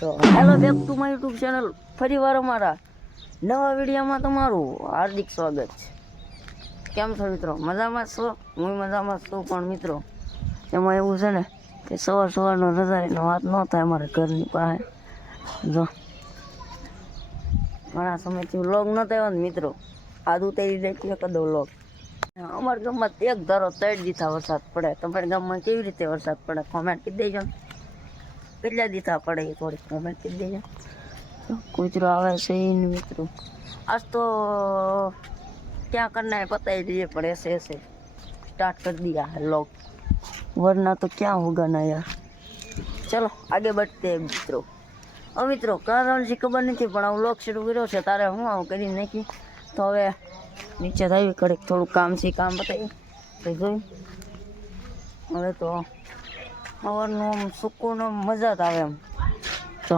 તો hello back to my YouTube channel. ફરીવાર અમારા નવા વિડીયોમાં તમારું હાર્દિક સ્વાગત છે. કેમ છો મિત્રો? મજામાં છો? હું મજામાં છું, પણ મિત્રો, એમાં એવું છે ને કે સવાર સવારનો રજાઈનો વાત ન થાય અમારા ઘરની પાસે. જો, ઘણા સમયથી વ્લોગ ન થયો ને મિત્રો. આ ઉતારી દે કદો વ્લોગ. અમારા ગામમાં એક ધારો ત્રણ દીથા વરસાદ પડે. તમારા ગામમાં કેવી રીતે વરસાદ પડે? કોમેન્ટ કરી દેજો ને. કેટલા દીથા પડે એ થોડીક કોમેન્ટ કરી દેજો તો કૂતરો આવે છે ઈને મિત્રો આજ તો ક્યાં કરના है पता ही नहीं पर ऐसे ऐसे स्टार्ट कर दिया है लोग वरना तो क्या होगा ना यार ચલો આગે बढ़ते हैं મિત્રો હવે મિત્રો કારણ છે ખબર નથી પણ હું લોક શરૂ કર્યો છે તારે હું આવું કરી નાખી તો હવે નીચે આવી કડક થોડું કામ છે કામ બતાવી તો જોઈ હવે તો સવારનું આમ સુકૂન મજા જ આવે એમ. તો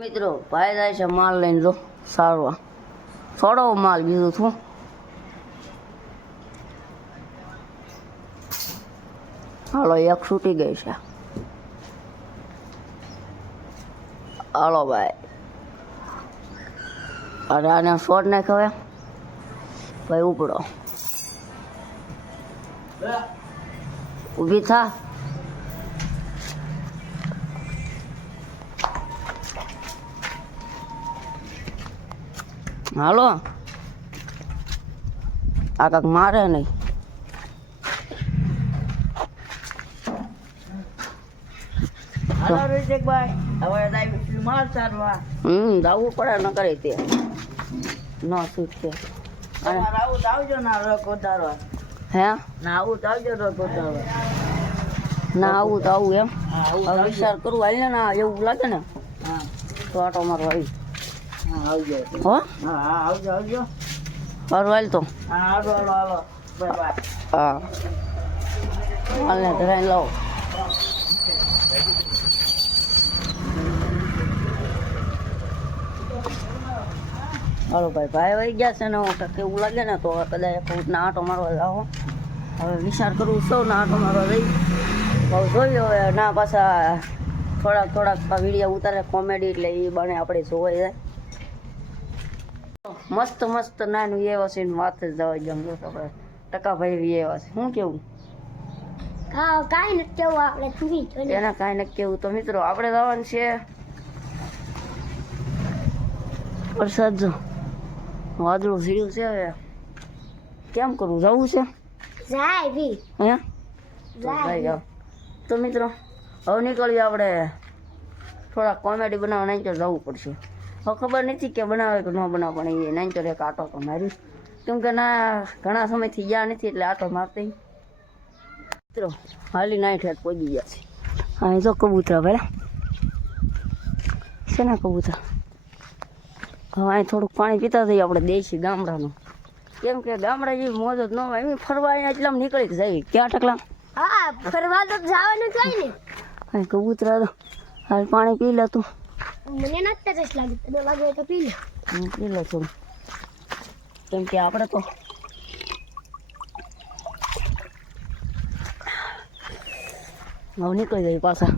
મિત્રો, ભાઈ જાય છે માલ લઈને જો, સારવા. થોડો માલ બીજું છું હાલો, એક છૂટી ગઈ છે. હાલો, ભાઈ. અરે આને શોર્ટ નાખ્યો ભાઈ ઉપડો ઊભી થા. હાલો. આ કાંક મારે નહીં. હાલો ઋષિકભાઈ હવે માલ સારવા હમ જવું પડે ન કરે તે. ન તમારે આવું તો આવજો ના રોગ ઉતારવા હે? ના આવું તો આવજો રોગ ઉતારવા ના આવું તો આવું એમ. હા હવે વિચાર કરવું હાલ ને ના એવું લાગે ને હા. તો આટો મારો આવી હા આવજો. હો? હા હા આવજો આવજો. મારું હાલ તો. હા હાલો હાલો હાલો. Bye bye. હા. હાલને ધરાઈ લઉં હાલો ભાઈ ભાઈ વહી ગયા છે ને એવું લાગે ને તો કદાચ એક ઉઠના આટો મારવા જાઓ હવે વિચાર કરું સૌ ના આટો મારવા જઈ બહુ જોઈ હવે ના પાછા થોડાક થોડાક વીડિયો ઉતારે કોમેડી એટલે એ બને આપણે જોવાઈ જાય. મસ્ત મસ્ત નાનું એવા છે વાત જ જવા જેમ ટકા આપણે ટકાભાઈ વિયેવા છે. શું કેવું? કાંઈ નથી કેવું આપણે જોઈએ એના કાંઈ નથી કેવું. તો મિત્રો આપણે જવાનું છે વરસાદ જો. વાદળું ઝીડ્યું છે હવે. કેમ કરવું જવું છે? જાય ભી હે? જાય જાઓ તો મિત્રો હવે નીકળીએ આપણે થોડા કોમેડી બનાવવા નાઈચર જવું પડશે. હવે ખબર નથી કે બનાવે કે ન બનાવે પણ એ નાઈચર એક આટો તો મારી કેમ કે ના ઘણા સમયથી ગયા નથી એટલે આટો મારતી મિત્રો હાલી નાઈટ હેઠ પહોંચી ગયા છે. હા જો કબૂતરા ભાઈ શેના કબૂતરા? અહીં થોડુંક પાણી પીતા થઈએ આપણે દેશી ગામડાનું. કેમ કે ગામડા જેવી મોજ જ ન હોય. એમ ફરવા અહીંયા એટલા નીકળી જાય. ક્યાં ટકલા હા ફરવા તો જવાનું જ હોય ને. અહીં કબૂતરા તો હાલ પાણી પી લે તું. મને નથી જ લાગે તને લાગે તો પી લે. હું પી લે છું. કેમ કે આપણે તો હવે નીકળી જઈ પાછા.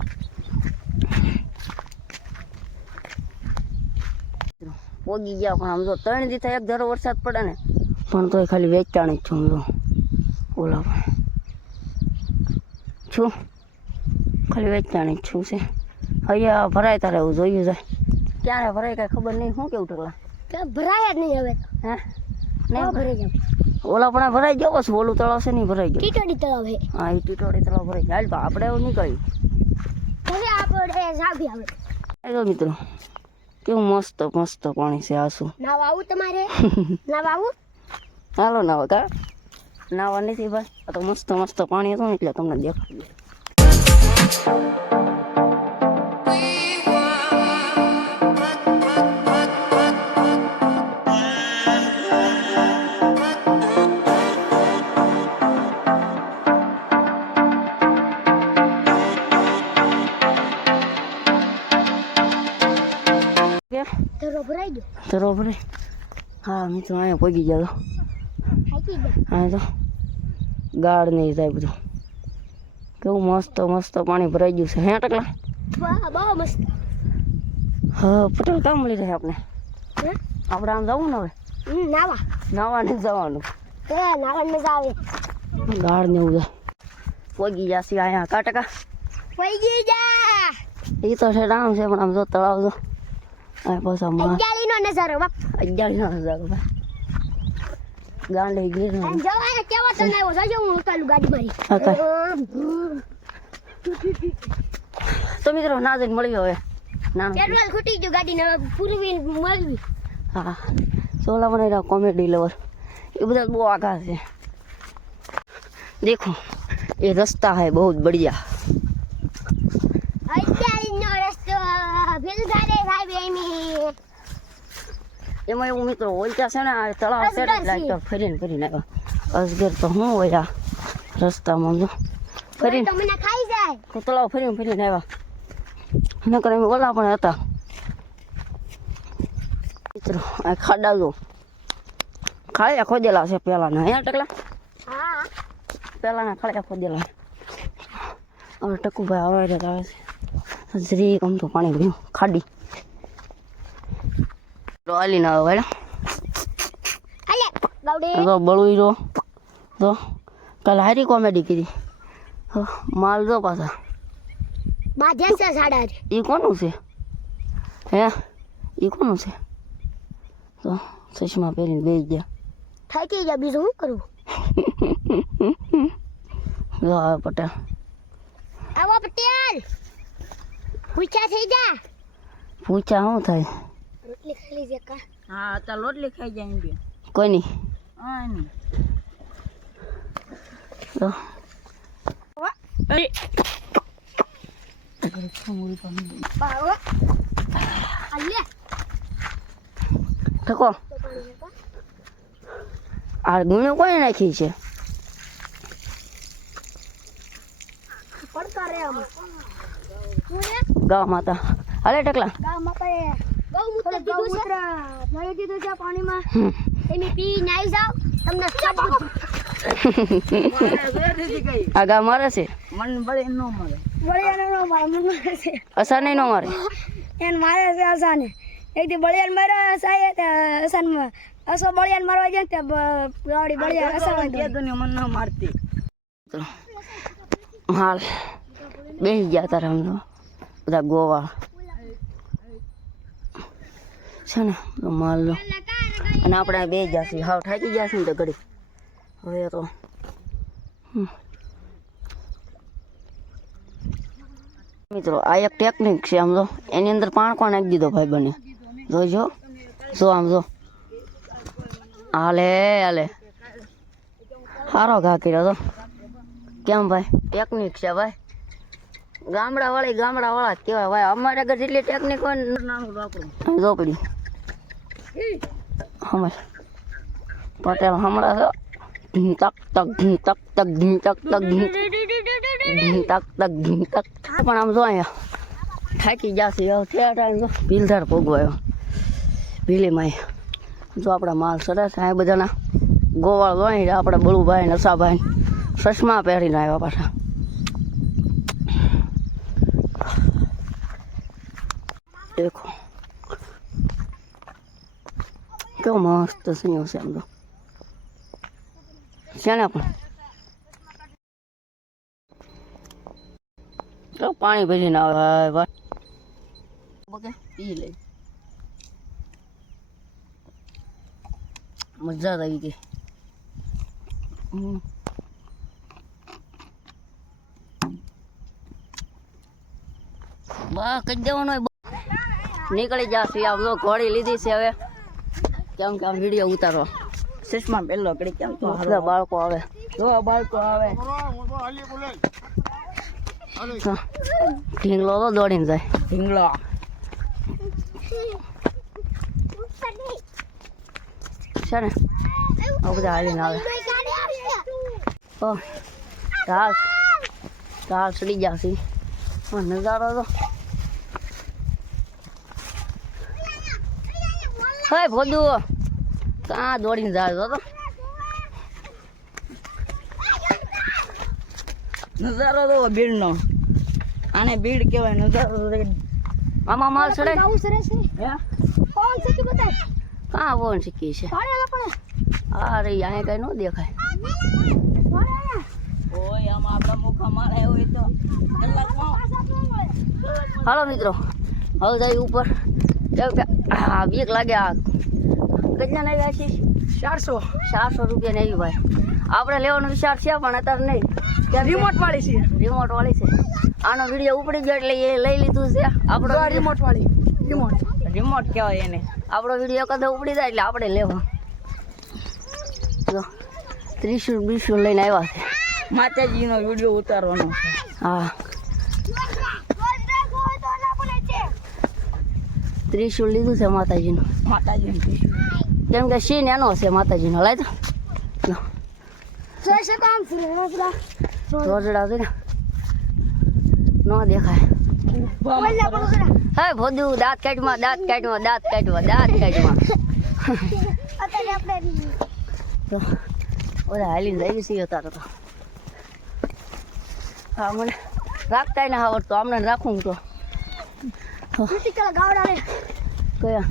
પોગી ગયા પણ આમ જો ત્રણ દી થાય એક ધારો વરસાદ પડે ને પણ તોય ખાલી વેચાણી જ છું જો ઓલા પણ છું. ખાલી વેચાણી જ છું છે. અહીંયા ભરાય તારે એવું જોયું જાય ક્યારે ભરાય કાંઈ ખબર નહીં શું કેવું ટકલા ભરાય જ નહીં હવે. હે? નહીં ભરાઈ જાય ઓલા પણ ભરાઈ ગયો બસ ઓલું તળાવ છે નહીં ભરાઈ ગયો. ટીટોડી તળાવ હે. હા એ ટીટોડી તળાવ ભરાઈ ગયો. હાલ તો આપણે એવું નીકળી હવે આપણે જાવી આવે મિત્રો. કેવું મસ્ત મસ્ત પાણી છે આસુ નાવ આવું તમારે? નાવ આવું? હાલો નાવા કા નાવા નથી બસ. આ તો મસ્ત મસ્ત પાણી હતું એટલે તમને દેખાડ્યું ભરાઈ ગયો તો રોબરે હા મિત્રો અહીંયા પહોંચી ગયા તો. અહીંયા તો. ગાળ નહીં થાય બધું. કેવું મસ્ત મસ્ત પાણી ભરાઈ ગયું છે. હે ટકલા? હા પટેલ કામ મળી રહે આપણે હે? આપણે આમ જવું ને હવે? નાવા. નાવા ને જવાનું. હે નાવા મજા આવે. ગાળ ને એવું પોગી જાસી અહીંયા. કાટકા પગી જા. એ તો છે રામ છે પણ આમ જો તળાવ જો. પોસોમાં અજાલીનો નજારો બાપ અજાલીનો નજારો બાપ ગાંડ લઈ ગઈ ને જવાને કેવો તને આવ્યો જો હું ઉતાલું ગાડી મારી તો મિત્રો ના જઈને મળી હવે ના પેટ્રોલ ખૂટી ગયું ગાડીને પૂરવી મળવી હા સોલા બનાવી કોમેડી લવર એ બધા બહુ આઘા છે દેખો એ રસ્તા હે બહુ જ બઢિયા એમાં એવું મિત્રો ઓલચા છે ને આ તળાવ છે ને એટલે તો ફરીને ફરીને આવ્યા. અસગર તો હું હોય આ રસ્તામાં ફરીને ખાઈ જાય. તળાવ ફરીને ફરીને આવ્યા. નકર એમ ઓલા પણ હતા. મિત્રો આ ખાડા જો ખાડા ખોદેલા છે પેલાના. અહીંયા ટકલા? હા. પેલાના ખાડા ખોદેલા. હવે ટકુભાઈ આવે છે. આવે છે જરી તો પાણી ભર્યું. ખાડી. તો ના આવે તો બળુઈ જો તો કાલે હારી કોમેડી કરી. માલ જો પાછા. બાજે છે સાડા એ કોનું છે? હે? એ કોનું છે? તો ચશ્મા પહેરીને બેસી ગયા. થાકી ગયા બીજું શું કરવું જો આવે પટેલ. આવો પટેલ. પૂછા થઈ જા. પૂછા શું થાય? રોટલી ખાઈ લીજે કા હા અત્યારે રોટલી ખાઈ જાય એમ બે. કોઈ નહીં તો. બાવો અલે ઠકો તો પાણી કા આ ગુણ્યો કોઈ નાખી છે? ગાવ માતા અરે હું ગાવ માતા ગૌમૂત્ર દીધું છે પાણીમાં. તમે પી નાઈ જાવ તમને સબ ગઈ મારે છે. મન ભલે ન બળિયાનો મારે મને છે. અસર નહીં નો મારે. એને મારે છે અસાને. બળિયાન મારે સાયે તે અસાનમાં અસો બળિયાને મારવા જાય ને તે બ- ગાડી અસાવા દે કીધું મન ન મારતી. હાલ. બેસી ગયા તારા બધા ગોવા. છે ને, તો માલ લો. અને આપણે બે જશે હાવ થાકી જશે ને તો ઘડી. હવે તો મિત્રો, આ એક ટેકનિક છે આમ જો. એની અંદર પાણકો નાખી દીધો ભાઈ બને? જોજો જો આમ જો. હાલે હાલે. સારો ઘા કર્યો તો. કેમ ભાઈ? ટેકનિક છે ભાઈ. ગામડા વાળી ગામડા વાળા જ કહેવાય. ભાઈ, અમારે આગળ જેટલી ટેકનિક હોય ને હમણાં. પટેલ હમણાં તો ધીમ તક તક ધીમ તક તક ધીમ તક તક ધીમ ધીમ તક તક ધીમ તક પણ આમ જો અહીંયા થાકી જશે હવે થયા ટાઈમ જો ભીલધાર ભોગવાયો. ભીલીમાં જો આપણા માલ સરસ આ બધાના ગોવાળ હોય આપણા બળુભાઈ, નશાભાઈ. ચશ્મા પહેરીને આવ્યા પાછા. દેખો. કેવો મસ્ત સિંહ છે આમ તો ને પણ તો પાણી ભરીને આવે ભાઈ પી લે મજા આવી ગઈ. બા કઈ દેવાનું નીકળી જશે તો ઘોડી લીધી છે હવે કેમ કે આમ વીડિયો ઉતારો. ચશ્મા પહેલો કડી કેમ તો બધા બાળકો આવે. જો બાળકો આવે. ઢીંગલો તો દોડીને જાય. ઢીંગલો. છે ને? આ બધા હાલીને આવે. ઘાસ ઢાળ. ચડી ગયા છે નજારો તો હે ભોજુ કા દોડીને જાય તો? નજારો તો ભીડ નો આને ભીડ કહેવાય નજારો તો. આમાં માલ સડે? બહુ સરસ છે? કોણ છે કે બતાય કોણ શીખી છે? ભાડે આપણે અરે અહીંયા કઈ ન દેખાય. ઓય આમાં આપણા મુખા મારે હોય તો. હાલો મિત્રો હવે જાય ઉપર. કેવું આ બીક લાગે આ. કેટલા નહીં આવ્યા છે. ચારસો. ચારસો રૂપિયા નહીં ભાઈ. આપણે લેવાનો વિચાર છે પણ અત્યારે નહીં. ત્યાં રિમોટ વાળી છે. રિમોટ વાળી છે. આનો વીડિયો ઉપડી ગયો એટલે એ લઈ લીધું છે. આપણો રિમોટ વાળી. રિમોટ રિમોટ કહેવાય એને. આપણો વીડિયો કદાચ ઉપડી જાય એટલે આપણે લેવા. જો ત્રીસું બીસું લઈને આવ્યા છે. માતાજીનો વીડિયો ઉતારવાનો હા. ત્રીસું લીધું છે માતાજીનું. માતાજીનું કેમ કે સીન એનો છે માતાજીનો? લાય તો રોજડા છે ને. દેખાય. હે ભોદુ, દાંત કાઢમાં દાંત કાઢમાં દાંત કાઢમાં દાંત કાઢમાં અત્યારે બધા હાલીને જઈ છીએ તારે તો. હા, મને રાખતા ના આવડતું. આમને રાખું તો. ક્રિટિકલ ગાવડા કયા?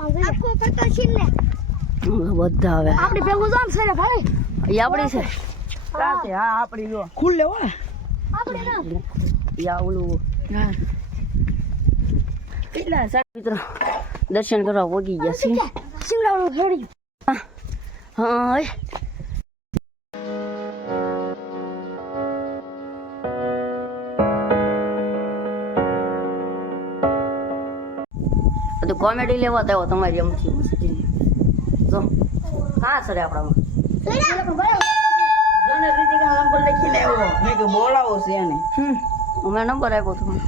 આખો પડતો છીન બધા હવે. આપણી ભેગું જામ સરે ભાઈ? એ આપણી છે. કાં છે? હા આપણી જો. ખુલ્લે હોય આપણે ના. એ ઓલું હા. કેટલા સા- મિત્રો? દર્શન કરવા વગી ગયા છીએ. શિંગડાવાળું હેડી હા તો કોમેડી લેવા તો તમારી અમથી મસ્તી જો કાં સરે આપણામાં? બોલાવો છે એને. અમે નંબર આપ્યો તમને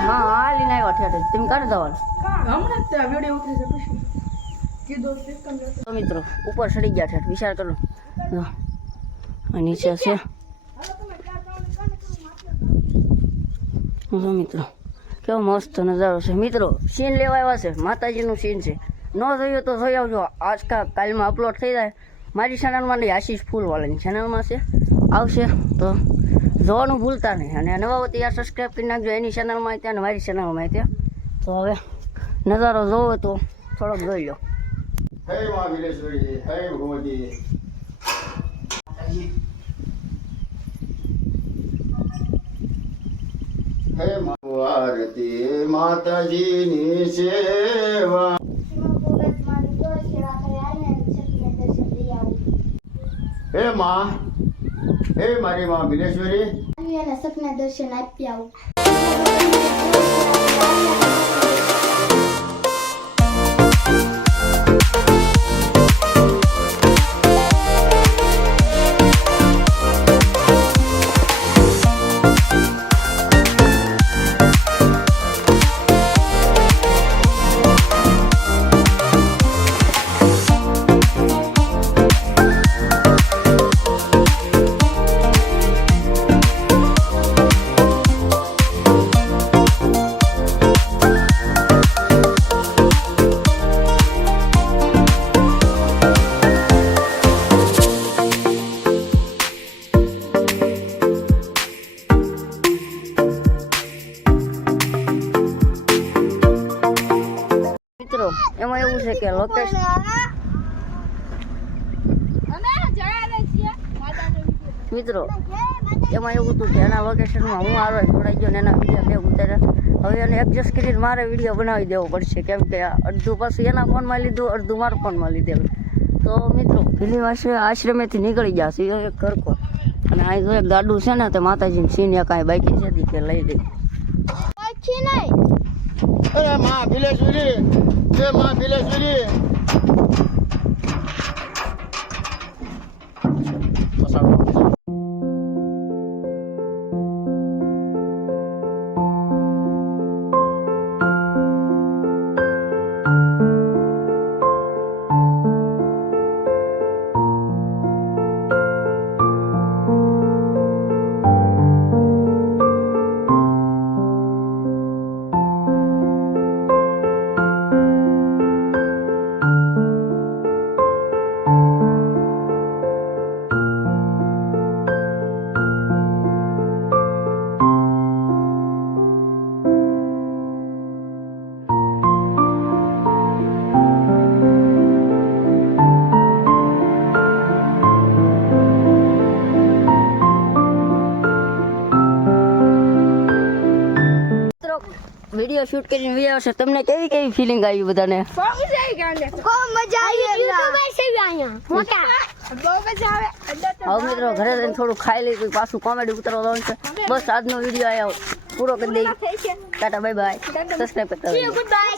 હા હા લઈને આવ્યો ઠેઠ. તમે કરી દવા હમણાં જ ત્યાં વીડિયો ઉતરી છે પછી. કીધું સિસ્ટમ તો મિત્રો ઉપર ચડી ગયા ઠેઠ. વિચાર કરો. નીચે છે. જો મિત્રો, કેવો મસ્ત નજારો છે. મિત્રો સીન લેવા આવ્યા છે. માતાજીનું સીન છે. ન જોયું તો જોઈ આવજો. આજકાલ કાલમાં અપલોડ થઈ જાય. મારી ચેનલમાં નહીં, આશીષ ફૂલવાલાની ચેનલમાં છે. આવશે તો જોવાનું ભૂલતા નહીં. અને નવા વતી આ સબસ્ક્રાઈબ કરી નાખજો. એની ચેનલમાં ત્યાં મારી ચેનલમાં ત્યાં. તો હવે નજારો જોવો તો થોડોક જોઈ લો. હે માં હે ભગવતી હે મા આરતી માતાજીની સેવા. હે માં હે મારી માં બિલેશ્વરી સપના દર્શન આપી એમાં એવું છે કે લોકેશન મિત્રો એમાં એવું હતું કે એના લોકેશનમાં હું આવે જોડાઈ ગયો ને એના વીડિયો બે ઉતાર્યા હવે એને એડજસ્ટ કરીને મારે વીડિયો બનાવી દેવો પડશે કેમ કે અડધું પાછું એના ફોનમાં લીધું અડધું મારા ફોનમાં લીધેલું. તો મિત્રો પેલી વાસે આશ્રમેથી નીકળી ગયા છે એક ઘરકો. અને આ જો એક ગાડું છે ને તે માતાજીની સીન કાંઈ બાકી છે કે લઈ લઈ અરે માં વિલેશ્વરી હે માં વિલેશ્વરી વીડિયો શૂટ કરીને વીડિયો છે તમને કેવી કેવી ફિલિંગ આવી બધાને? બહુ મજા આવી બહુ મજા આવી. યુટ્યુબર છે અહીંયા મોટા બહુ મજા આવે. હવે મિત્રો ઘરે જઈને થોડું ખાઈ લઈ પછી પાછું કોમેડી ઉતરવા જવાનું છે. બસ આજનો વીડિયો આવ્યો પૂરો કરી દઈ ટાટા બાય બાય સબસ્ક્રાઈબ કરતા ગુડ બાય